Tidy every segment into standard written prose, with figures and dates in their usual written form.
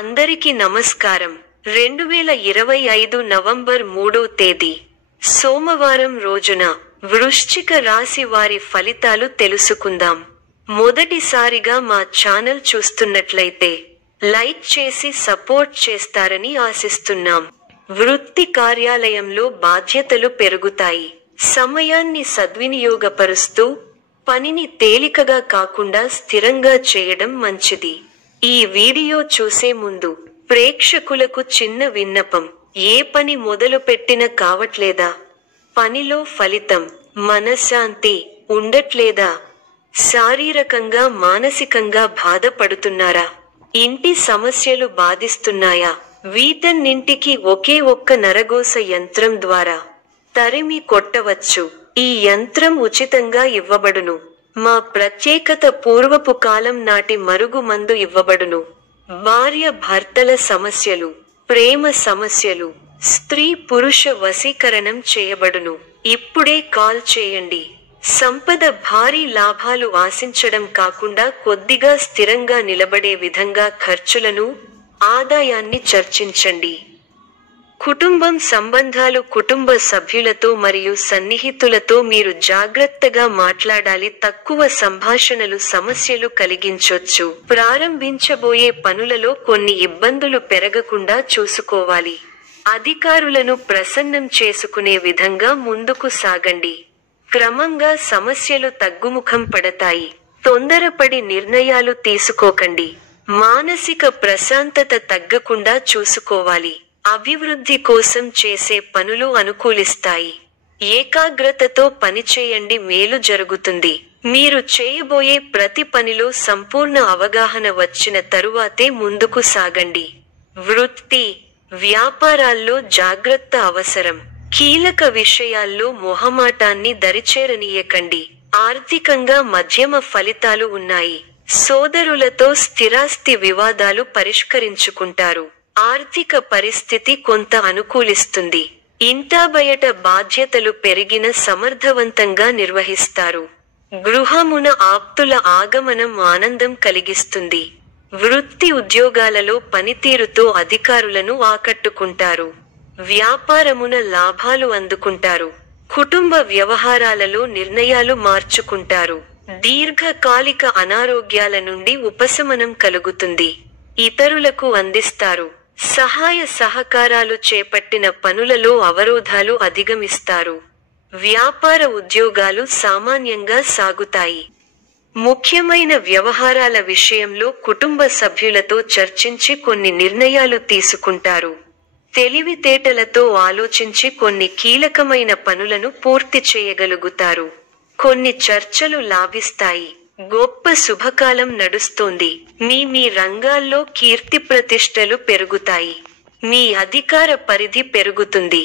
అందరికీ నమస్కారం. 2025 నవంబర్ 3వ తేదీ సోమవారం రోజున వృశ్చిక రాశి వారి ఫలితాలు తెలుసుకుందాం. మొదటిసారిగా మా ఛానల్ చూస్తున్నట్లయితే లైక్ చేసి సపోర్ట్ చేస్తారని ఆశిస్తున్నాం. వృత్తి కార్యాలయంలో బాధ్యతలు పెరుగుతాయి. సమయాన్ని సద్వినియోగపరుస్తూ పనిని తేలికగా కాకుండా స్థిరంగా చేయడం మంచిది. ఈ వీడియో చూసే ముందు ప్రేక్షకులకు చిన్న విన్నపం. ఏ పని మొదలు పెట్టినా కావట్లేదా? పనిలో ఫలితం, మనశ్శాంతి ఉండట్లేదా? శారీరకంగా మానసికంగా బాధపడుతున్నారా? ఇంటి సమస్యలు బాధిస్తున్నాయా? వీటన్నింటికి ఒకే ఒక్క నరగోస యంత్రం ద్వారా తరిమి కొట్టవచ్చు. ఈ యంత్రం ఉచితంగా ఇవ్వబడును. మా ప్రత్యేకత పూర్వపు కాలం నాటి మరుగు మందు ఇవ్వబడును. భార్య భర్తల సమస్యలు, ప్రేమ సమస్యలు, స్త్రీ పురుష వశీకరణం చేయబడును. ఇప్పుడే కాల్ చేయండి. సంపద భారీ లాభాలు ఆశించడం కాకుండా కొద్దిగా స్థిరంగా నిలబడే విధంగా ఖర్చులను, ఆదాయాన్ని చర్చించండి. కుటుంబం సంబంధాలు కుటుంబ సభ్యులతో మరియు సన్నిహితులతో మీరు జాగ్రత్తగా మాట్లాడాలి. తక్కువ సంభాషణలు సమస్యలు కలిగించొచ్చు. ప్రారంభించబోయే పనులలో కొన్ని ఇబ్బందులు పెరగకుండా చూసుకోవాలి. అధికారులను ప్రసన్నం చేసుకునే విధంగా ముందుకు సాగండి. క్రమంగా సమస్యలు తగ్గుముఖం పడతాయి. తొందరపడి నిర్ణయాలు తీసుకోకండి. మానసిక ప్రశాంతత తగ్గకుండా చూసుకోవాలి. అభివృద్ధి కోసం చేసే పనులు అనుకూలిస్తాయి. ఏకాగ్రతతో పనిచేయండి, మేలు జరుగుతుంది. మీరు చేయబోయే ప్రతి పనిలో సంపూర్ణ అవగాహన వచ్చిన తరువాతే ముందుకు సాగండి. వృత్తి, వ్యాపారాల్లో జాగ్రత్త అవసరం. కీలక విషయాల్లో మొహమాటాన్ని దరిచేరనీయకండి. ఆర్థికంగా మధ్యమ ఫలితాలు ఉన్నాయి. సోదరులతో స్థిరాస్తి వివాదాలు పరిష్కరించుకుంటారు. ఆర్థిక పరిస్థితి కొంత అనుకూలిస్తుంది. ఇంటా బయట బాధ్యతలు పెరిగిన సమర్థవంతంగా నిర్వహిస్తారు. గృహమున ఆప్తుల ఆగమనం ఆనందం కలిగిస్తుంది. వృత్తి ఉద్యోగాలలో పనితీరుతో అధికారులను ఆకట్టుకుంటారు. వ్యాపారమున లాభాలు అందుకుంటారు. కుటుంబ వ్యవహారాలలో నిర్ణయాలు మార్చుకుంటారు. దీర్ఘకాలిక అనారోగ్యాల నుండి ఉపశమనం కలుగుతుంది. ఇతరులకు అందిస్తారు. సహాయ సహకారాలు చేపట్టిన పనులలో అవరోధాలు అధిగమిస్తారు. వ్యాపార ఉద్యోగాలు సామాన్యంగా సాగుతాయి. ముఖ్యమైన వ్యవహారాల విషయంలో కుటుంబ సభ్యులతో చర్చించి కొన్ని నిర్ణయాలు తీసుకుంటారు. తెలివితేటలతో ఆలోచించి కొన్ని కీలకమైన పనులను పూర్తి చేయగలుగుతారు. కొన్ని చర్చలు లాభిస్తాయి. గొప్ప శుభకాలం నడుస్తోంది. మీ రంగాల్లో కీర్తి ప్రతిష్టలు పెరుగుతాయి. మీ అధికార పరిధి పెరుగుతుంది.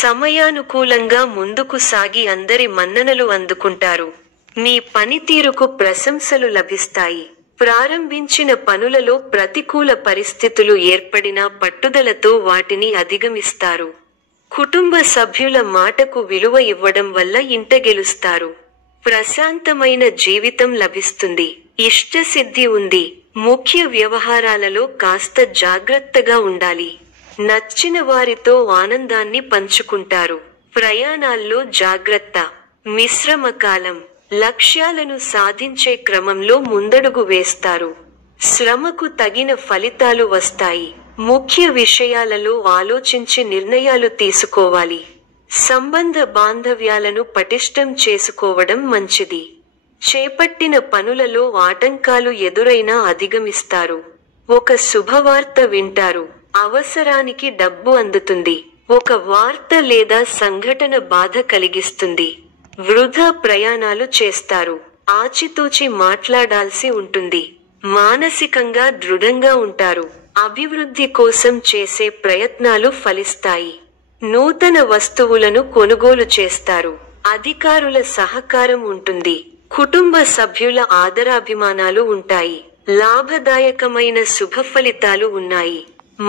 సమయానుకూలంగా ముందుకు సాగి అందరి మన్ననలు అందుకుంటారు. మీ పనితీరుకు ప్రశంసలు లభిస్తాయి. ప్రారంభించిన పనులలో ప్రతికూల పరిస్థితులు ఏర్పడినా పట్టుదలతో వాటిని అధిగమిస్తారు. కుటుంబ సభ్యుల మాటకు విలువ ఇవ్వడం వల్ల ఇంట గెలుస్తారు. ప్రశాంతమైన జీవితం లభిస్తుంది. ఇష్టసిద్ధి ఉంది. ముఖ్య వ్యవహారాలలో కాస్త జాగ్రత్తగా ఉండాలి. నచ్చిన వారితో ఆనందాన్ని పంచుకుంటారు. ప్రయాణాల్లో జాగ్రత్త. మిశ్రమ కాలం. లక్ష్యాలను సాధించే క్రమంలో ముందడుగు వేస్తారు. శ్రమకు తగిన ఫలితాలు వస్తాయి. ముఖ్య విషయాలలో ఆలోచించి నిర్ణయాలు తీసుకోవాలి. సంబంధ బాంధవ్యాలను పటిష్టం చేసుకోవడం మంచిది. చేపట్టిన పనులలో ఆటంకాలు ఎదురైనా అధిగమిస్తారు. ఒక శుభవార్త వింటారు. అవసరానికి డబ్బు అందుతుంది. ఒక వార్త లేదా సంఘటన బాధ కలిగిస్తుంది. వృధా ప్రయాణాలు చేస్తారు. ఆచితూచి మాట్లాడాల్సి ఉంటుంది. మానసికంగా దృఢంగా ఉంటారు. అభివృద్ధి కోసం చేసే ప్రయత్నాలు ఫలిస్తాయి. నూతన వస్తువులను కొనుగోలు చేస్తారు. అధికారుల సహకారం ఉంటుంది. కుటుంబ సభ్యుల ఆదరాభిమానాలు ఉంటాయి. లాభదాయకమైన శుభ ఫలితాలు ఉన్నాయి.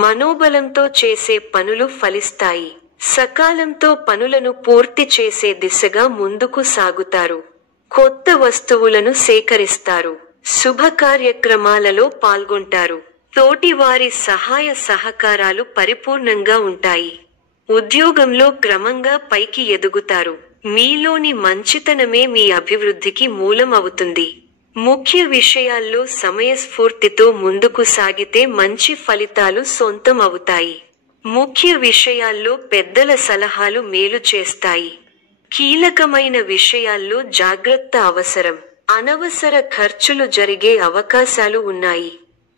మనోబలంతో చేసే పనులు ఫలిస్తాయి. సకాలంతో పనులను పూర్తి చేసే దిశగా ముందుకు సాగుతారు. కొత్త వస్తువులను సేకరిస్తారు. శుభ కార్యక్రమాలలో పాల్గొంటారు. తోటివారి సహాయ సహకారాలు పరిపూర్ణంగా ఉంటాయి. ఉద్యోగంలో క్రమంగా పైకి ఎదుగుతారు. మీలోని మంచితనమే మీ అభివృద్ధికి మూలం అవుతుంది. ముఖ్య విషయాల్లో సమయస్ఫూర్తితో ముందుకు సాగితే మంచి ఫలితాలు సొంతం అవుతాయి. ముఖ్య విషయాల్లో పెద్దల సలహాలు మేలు చేస్తాయి. కీలకమైన విషయాల్లో జాగ్రత్త అవసరం. అనవసర ఖర్చులు జరిగే అవకాశాలు ఉన్నాయి.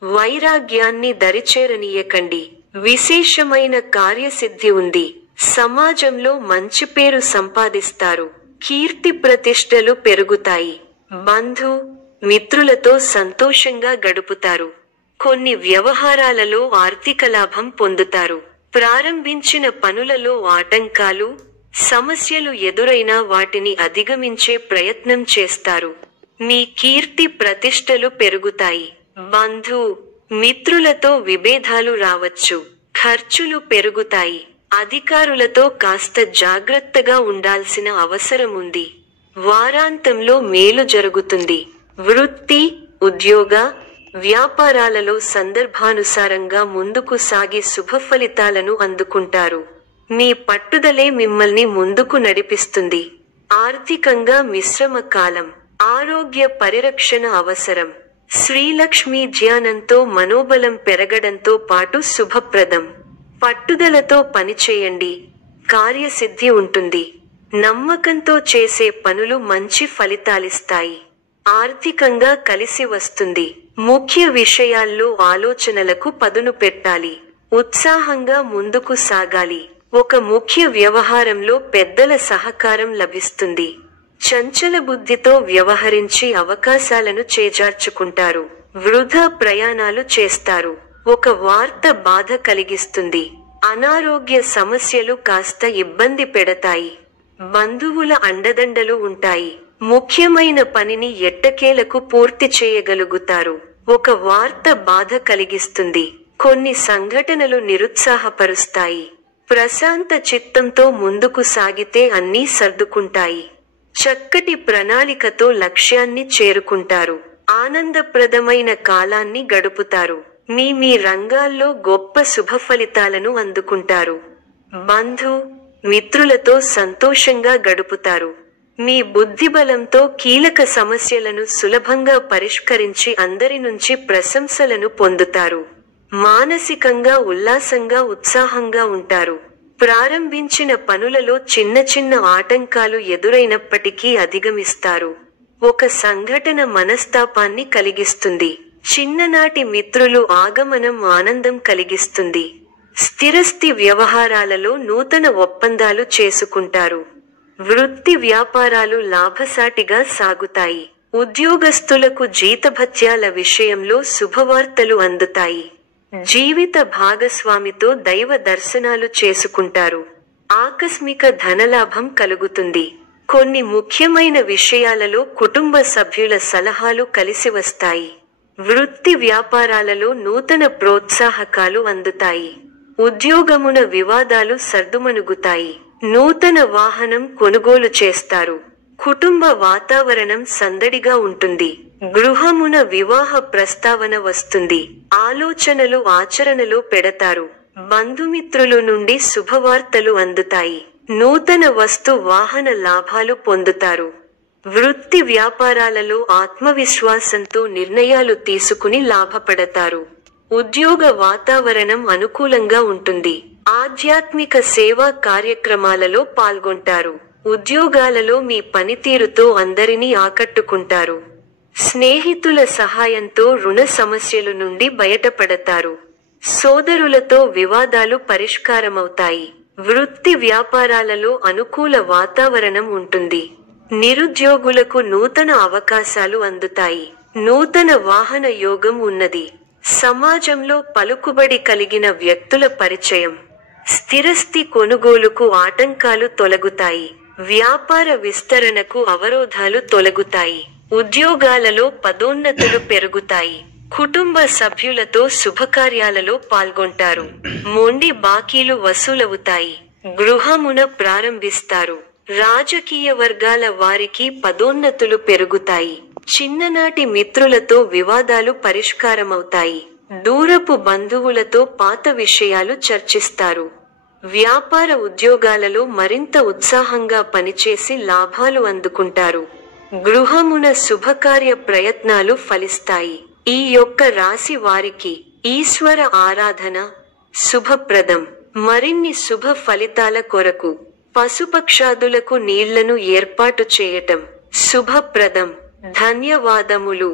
వైరాగ్యాన్ని దరిచేరనీయకండి. విశేషమైన కార్యసిద్ధి ఉంది. సమాజంలో మంచి పేరు సంపాదిస్తారు. కీర్తి ప్రతిష్టలు పెరుగుతాయి. బంధు మిత్రులతో సంతోషంగా గడుపుతారు. కొన్ని వ్యవహారాలలో ఆర్థిక లాభం పొందుతారు. ప్రారంభించిన పనులలో ఆటంకాలు, సమస్యలు ఎదురైనా వాటిని అధిగమించే ప్రయత్నం చేస్తారు. మీ కీర్తి ప్రతిష్టలు పెరుగుతాయి. బంధు మిత్రులతో విభేదాలు రావచ్చు. ఖర్చులు పెరుగుతాయి. అధికారులతో కాస్త జాగ్రత్తగా ఉండాల్సిన అవసరం ఉంది. వారాంతంలో మేలు జరుగుతుంది. వృత్తి, ఉద్యోగ, వ్యాపారాలలో సందర్భానుసారంగా ముందుకు సాగి శుభఫలితాలను అందుకుంటారు. మీ పట్టుదలే మిమ్మల్ని ముందుకు నడిపిస్తుంది. ఆర్థికంగా మిశ్రమ కాలం. ఆరోగ్య పరిరక్షణ అవసరం. శ్రీలక్ష్మీ ధ్యానంతో మనోబలం పెరగడంతో పాటు శుభప్రదం. పట్టుదలతో పనిచేయండి. కార్యసిద్ధి ఉంటుంది. నమ్మకంతో చేసే పనులు మంచి ఫలితాలిస్తాయి. ఆర్థికంగా కలిసి వస్తుంది. ముఖ్య విషయాల్లో ఆలోచనలకు పదును పెట్టాలి. ఉత్సాహంగా ముందుకు సాగాలి. ఒక ముఖ్య వ్యవహారంలో పెద్దల సహకారం లభిస్తుంది. చంచల బుద్ధితో వ్యవహరించి అవకాశాలను చేజార్చుకుంటారు. వృధా ప్రయాణాలు చేస్తారు. ఒక వార్త బాధ కలిగిస్తుంది. అనారోగ్య సమస్యలు కాస్త ఇబ్బంది పెడతాయి. బంధువుల అండదండలు ఉంటాయి. ముఖ్యమైన పనిని ఎట్టకేలకు పూర్తి చేయగలుగుతారు. ఒక వార్త బాధ కలిగిస్తుంది. కొన్ని సంఘటనలు నిరుత్సాహపరుస్తాయి. ప్రశాంత చిత్తంతో ముందుకు సాగితే అన్నీ సర్దుకుంటాయి. చక్కటి ప్రణాళికతో లక్ష్యాన్ని చేరుకుంటారు. ఆనందప్రదమైన కాలాన్ని గడుపుతారు. మీ రంగాల్లో గొప్ప శుభఫలితాలను అందుకుంటారు. బంధు మిత్రులతో సంతోషంగా గడుపుతారు. మీ బుద్ధిబలంతో కీలక సమస్యలను సులభంగా పరిష్కరించి అందరి నుంచి ప్రశంసలను పొందుతారు. మానసికంగా ఉల్లాసంగా ఉత్సాహంగా ఉంటారు. ప్రారంభించిన పనులలో చిన్న చిన్న ఆటంకాలు ఎదురైనప్పటికీ అధిగమిస్తారు. ఒక సంఘటన మనస్తాపాన్ని కలిగిస్తుంది. చిన్ననాటి మిత్రులు ఆగమనం ఆనందం కలిగిస్తుంది. స్థిరస్థి వ్యవహారాలలో నూతన ఒప్పందాలు చేసుకుంటారు. వృత్తి వ్యాపారాలు లాభసాటిగా సాగుతాయి. ఉద్యోగస్తులకు జీతభత్యాల విషయంలో శుభవార్తలు అందుతాయి. జీవిత భాగస్వామితో దైవ దర్శనాలు చేసుకుంటారు. ఆకస్మిక ధనలాభం కలుగుతుంది. కొన్ని ముఖ్యమైన విషయాలలో కుటుంబ సభ్యుల సలహాలు కలిసి వస్తాయి. వృత్తి వ్యాపారాలలో నూతన ప్రోత్సాహకాలు అందుతాయి. ఉద్యోగమున వివాదాలు సర్దుమణుగుతాయి. నూతన వాహనం కొనుగోలు చేస్తారు. కుటుంబ వాతావరణం సందడిగా ఉంటుంది. గృహమున వివాహ ప్రస్తావన వస్తుంది. ఆలోచనలు ఆచరణలో పెడతారు. బంధుమిత్రులు నుండి శుభవార్తలు అందుతాయి. నూతన వస్తు వాహన లాభాలు పొందుతారు. వృత్తి వ్యాపారాలలో ఆత్మవిశ్వాసంతో నిర్ణయాలు తీసుకుని లాభపడతారు. ఉద్యోగ వాతావరణం అనుకూలంగా ఉంటుంది. ఆధ్యాత్మిక సేవా కార్యక్రమాలలో పాల్గొంటారు. ఉద్యోగాలలో మీ పనితీరుతో అందరినీ ఆకట్టుకుంటారు. స్నేహితుల సహాయంతో రుణ సమస్యల నుండి బయటపడతారు. సోదరులతో వివాదాలు పరిష్కారమవుతాయి. వృత్తి వ్యాపారాలలో అనుకూల వాతావరణం ఉంటుంది. నిరుద్యోగులకు నూతన అవకాశాలు అందుతాయి. నూతన వాహన యోగం ఉన్నది. సమాజంలో పలుకుబడి కలిగిన వ్యక్తుల పరిచయం. స్థిరస్థి కొనుగోలుకు ఆటంకాలు తొలగుతాయి. వ్యాపార విస్తరణకు అవరోధాలు తొలగుతాయి. ఉద్యోగాలలో పదోన్నతులు పెరుగుతాయి. కుటుంబ సభ్యులతో శుభకార్యాలలో పాల్గొంటారు. మొండి బాకీలు వసూలవుతాయి. గృహమున ప్రారంభిస్తారు. రాజకీయ వర్గాల వారికి పదోన్నతులు పెరుగుతాయి. చిన్ననాటి మిత్రులతో వివాదాలు పరిష్కారమవుతాయి. దూరపు బంధువులతో పాత విషయాలు చర్చిస్తారు. వ్యాపార ఉద్యోగాలలో మరింత ఉత్సాహంగా పనిచేసి లాభాలు అందుకుంటారు. గృహమున శుభకార్య ప్రయత్నాలు ఫలిస్తాయి. ఈ యొక్క రాశి వారికి ఈశ్వర ఆరాధన శుభప్రదం. మరిన్ని శుభ ఫలితాల కొరకు పశుపక్షాదులకు నీళ్లను ఏర్పాటు చేయటం శుభప్రదం. ధన్యవాదములు.